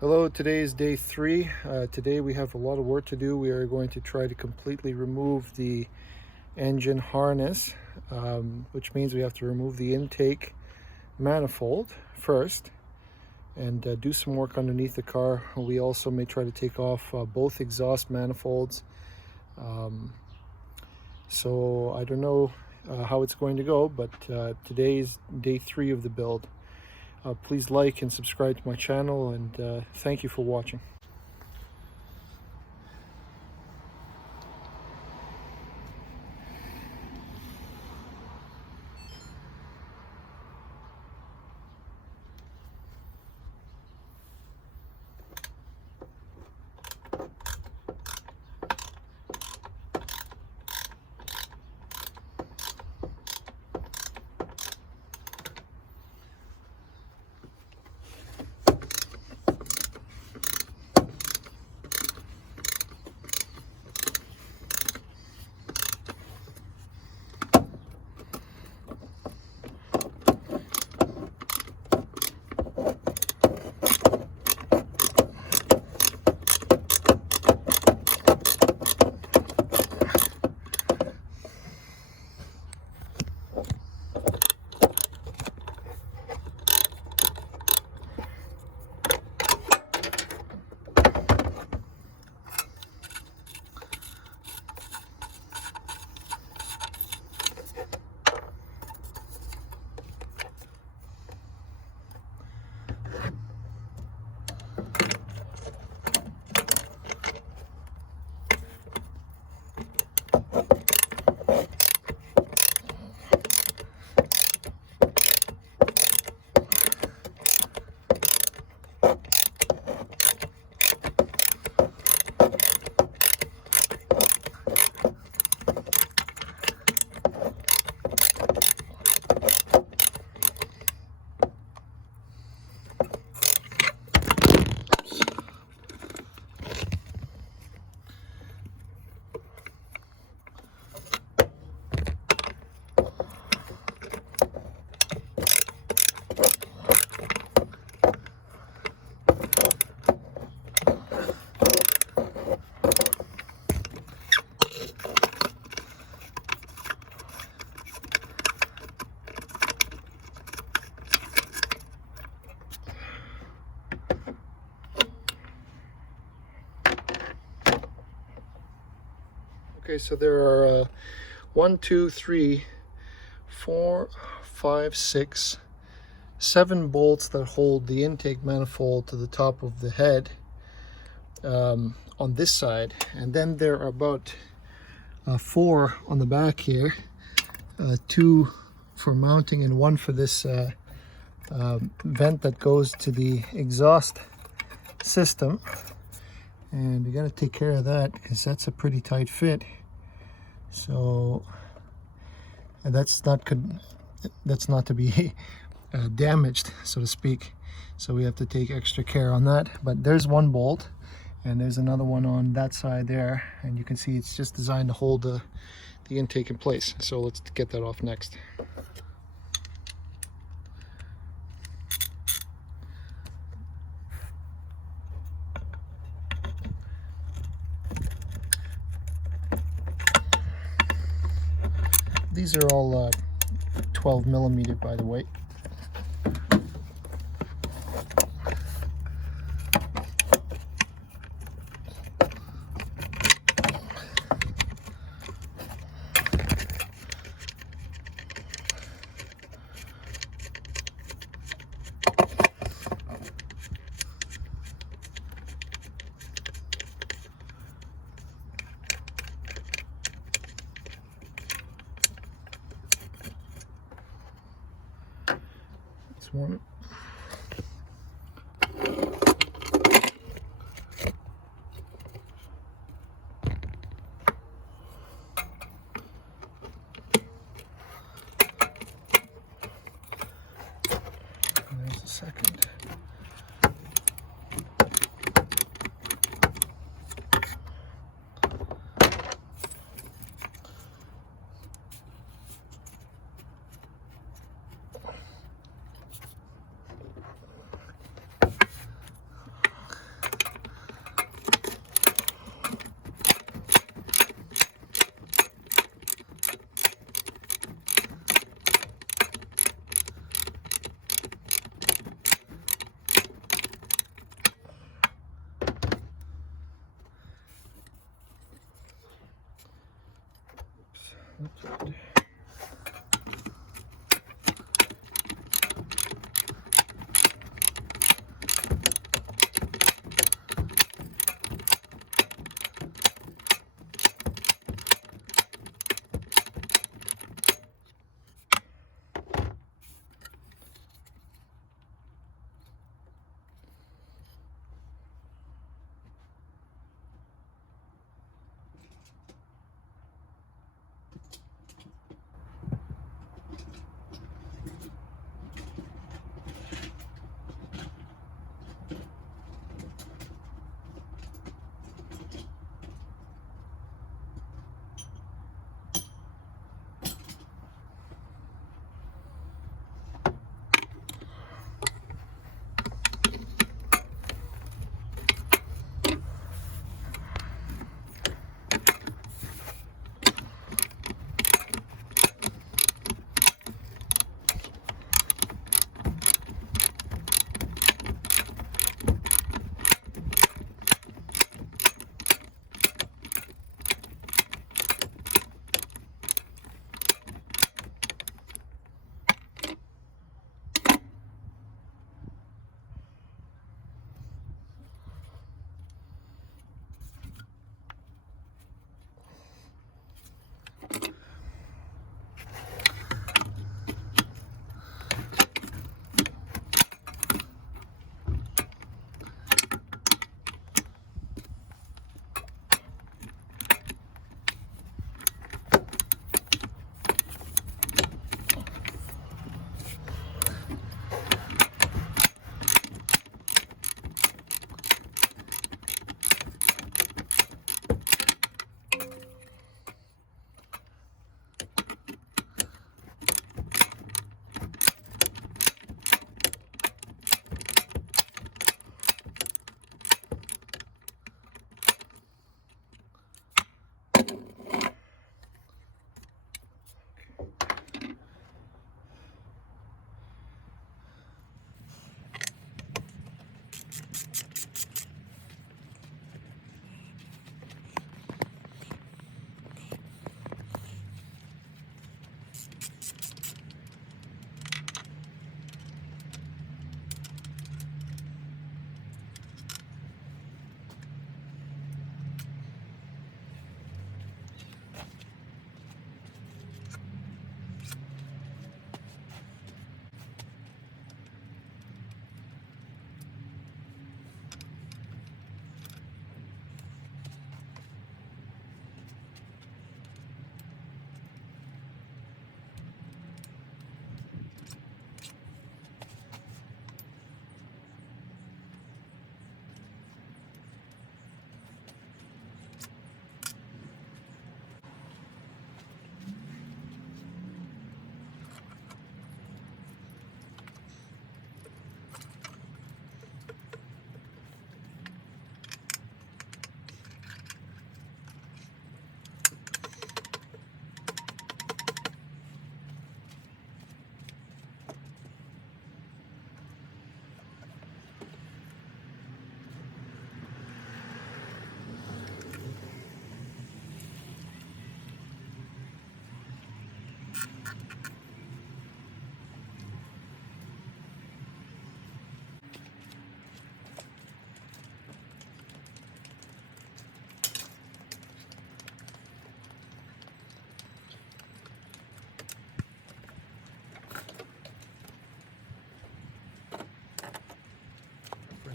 Hello, today is day 3. Today we have a lot of work to do. We are going to try to completely remove the engine harness, which means we have to remove the intake manifold first and do some work underneath the car. We also may try to take off both exhaust manifolds. So I don't know how it's going to go, but today is day 3 of the build. Please like and subscribe to my channel, and thank you for watching. Okay, so there are 1, 2, 3, 4, 5, 6, 7 bolts that hold the intake manifold to the top of the head on this side, and then there are about 4 on the back here, 2 for mounting and 1 for this vent that goes to the exhaust system. And we got to take care of that because that's a pretty tight fit. So, and that's not to be damaged, so to speak. So we have to take extra care on that. But there's one bolt, and there's another one on that side there, and you can see it's just designed to hold the intake in place. So let's get that off next. These are all 12 millimeter, by the way.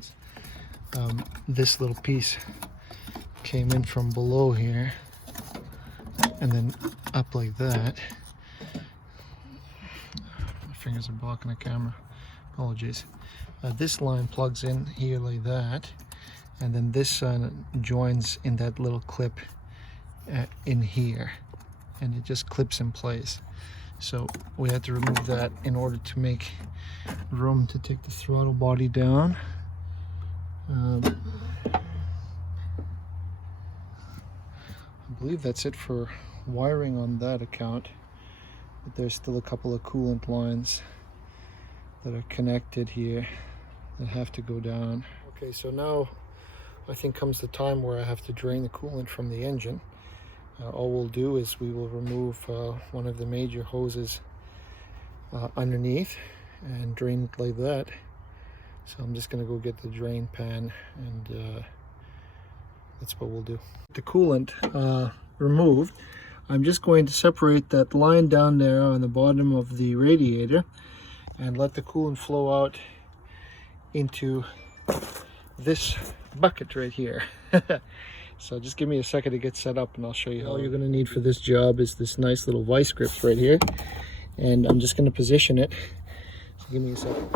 lines. This little piece came in from below here and then up like that. My fingers are blocking the camera, apologies. This line plugs in here like that, and then this joins in that little clip in here, and it just clips in place. So we had to remove that in order to make room to take the throttle body down. I believe that's it for wiring on that account, but there's still a couple of coolant lines that are connected here that have to go down. Okay, so now I think comes the time where I have to drain the coolant from the engine. All we'll do is we will remove one of the major hoses underneath and drain it like that. So I'm just going to go get the drain pan, and that's what we'll do. The coolant removed, I'm just going to separate that line down there on the bottom of the radiator and let the coolant flow out into this bucket right here. So just give me a second to get set up and I'll show you. All you're going to need for this job is this nice little vice grips right here, and I'm just going to position it. So give me a second.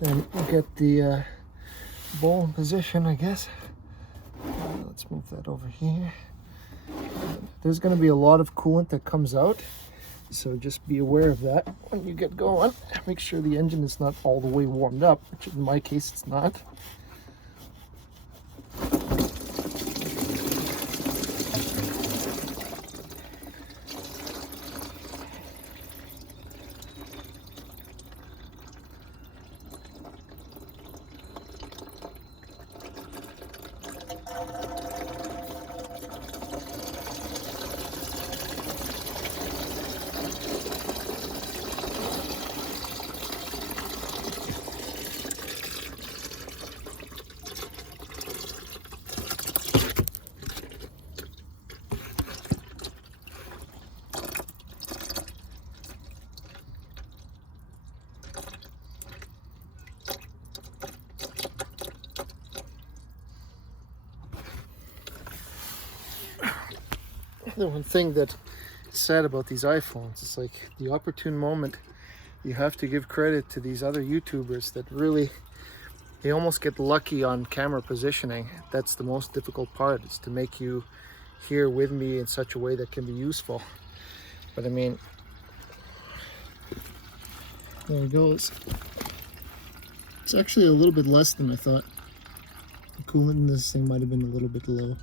Then we'll get the bowl in position, I guess. Let's move that over here. There's going to be a lot of coolant that comes out, so just be aware of that when you get going. Make sure the engine is not all the way warmed up, which in my case it's not. The one thing that's sad about these iPhones, it's like the opportune moment, you have to give credit to these other YouTubers that really, they almost get lucky on camera positioning. That's the most difficult part, is to make you here with me in such a way that can be useful. But I mean, there it goes. It's actually a little bit less than I thought. The coolant in this thing might have been a little bit low,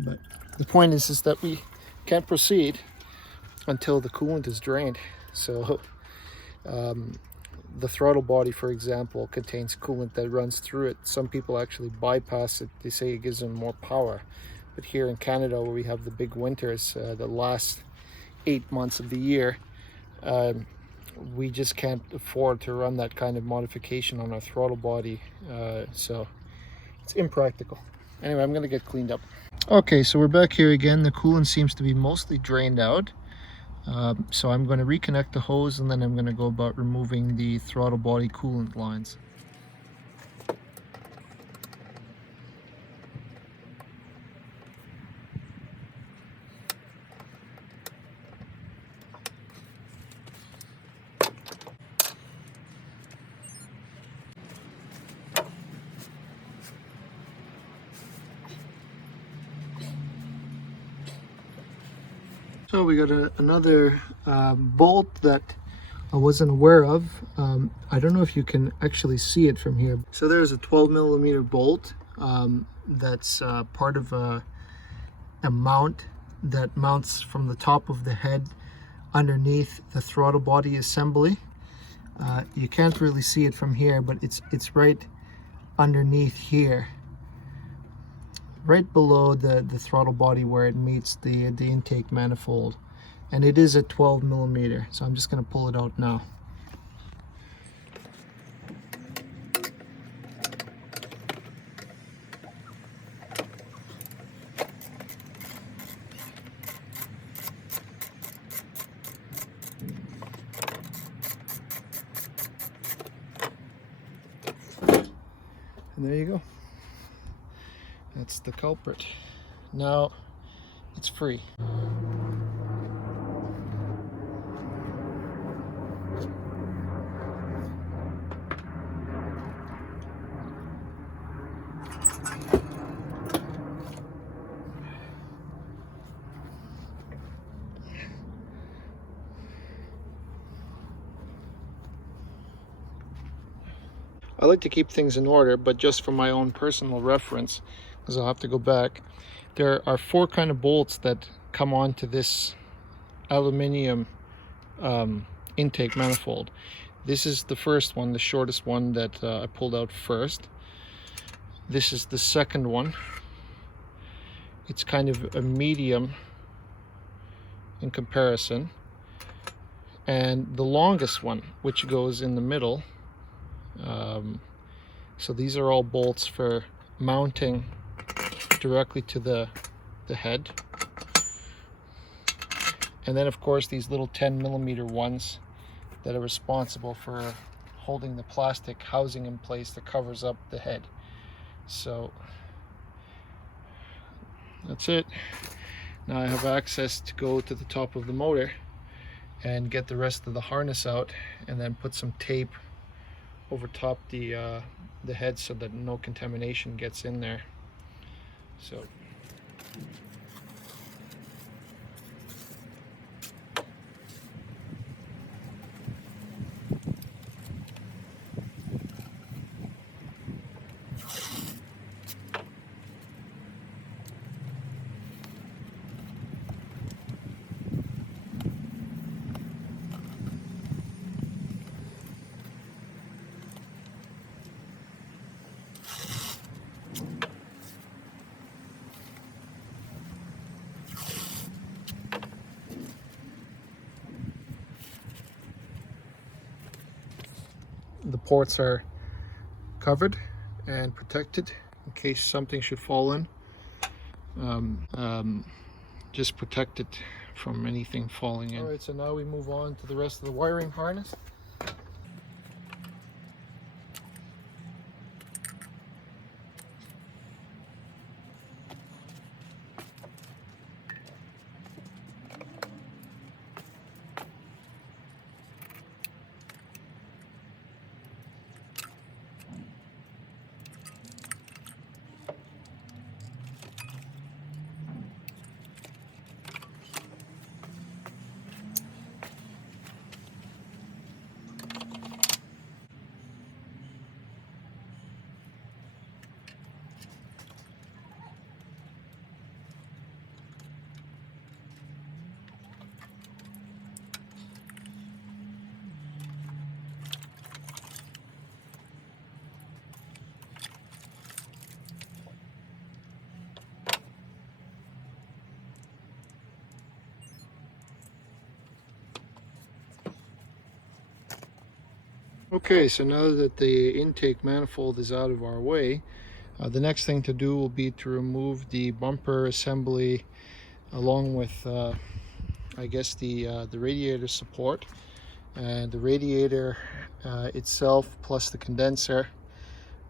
but the point is that we can't proceed until the coolant is drained. So the throttle body, for example, contains coolant that runs through it. Some people actually bypass it. They say it gives them more power. But here in Canada, where we have the big winters, the last 8 months of the year, we just can't afford to run that kind of modification on our throttle body. So it's impractical. Anyway, I'm going to get cleaned up. Okay, so we're back here again. The coolant seems to be mostly drained out. So I'm going to reconnect the hose, and then I'm going to go about removing the throttle body coolant lines. So we got another bolt that I wasn't aware of. I don't know if you can actually see it from here. So there's a 12mm bolt that's part of a mount that mounts from the top of the head underneath the throttle body assembly. You can't really see it from here, but it's right underneath here, right below the throttle body where it meets the intake manifold, and it is a 12mm. So I'm just going to pull it out now. And there you go. That's the culprit. Now it's free. I like to keep things in order, but just for my own personal reference, because I'll have to go back. There are 4 kind of bolts that come onto this aluminium intake manifold. This is the first one, the shortest one that I pulled out first. This is the second one. It's kind of a medium in comparison. And the longest one, which goes in the middle. So these are all bolts for mounting directly to the head. And then of course these little 10mm ones that are responsible for holding the plastic housing in place that covers up the head. So that's it. Now I have access to go to the top of the motor and get the rest of the harness out, and then put some tape over top the head so that no contamination gets in there. So the ports are covered and protected in case something should fall in. Just protect it from anything falling in. Alright, so now we move on to the rest of the wiring harness. Okay, so now that the intake manifold is out of our way, the next thing to do will be to remove the bumper assembly along with I guess the radiator support and the radiator itself, plus the condenser,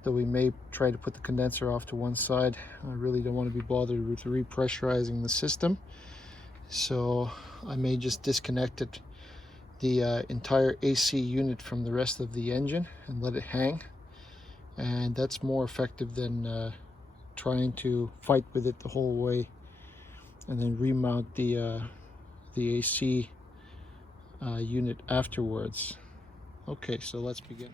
though we may try to put the condenser off to one side. I really don't want to be bothered with repressurizing the system, so I may just disconnect it, the entire AC unit, from the rest of the engine and let it hang, and that's more effective than trying to fight with it the whole way and then remount the AC unit afterwards. Okay, so let's begin.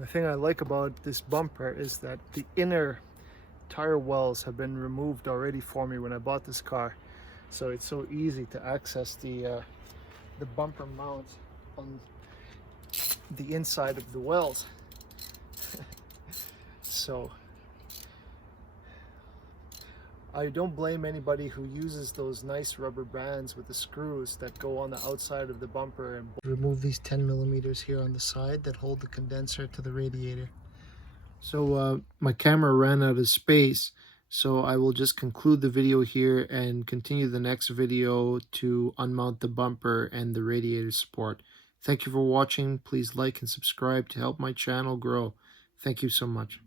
The thing I like about this bumper is that the inner tire wells have been removed already for me when I bought this car, so it's so easy to access the bumper mount on the inside of the wells. So I don't blame anybody who uses those nice rubber bands with the screws that go on the outside of the bumper and remove these 10 millimeters here on the side that hold the condenser to the radiator. So my camera ran out of space, so I will just conclude the video here and continue the next video to unmount the bumper and the radiator support. Thank you for watching. Please like and subscribe to help my channel grow. Thank you so much.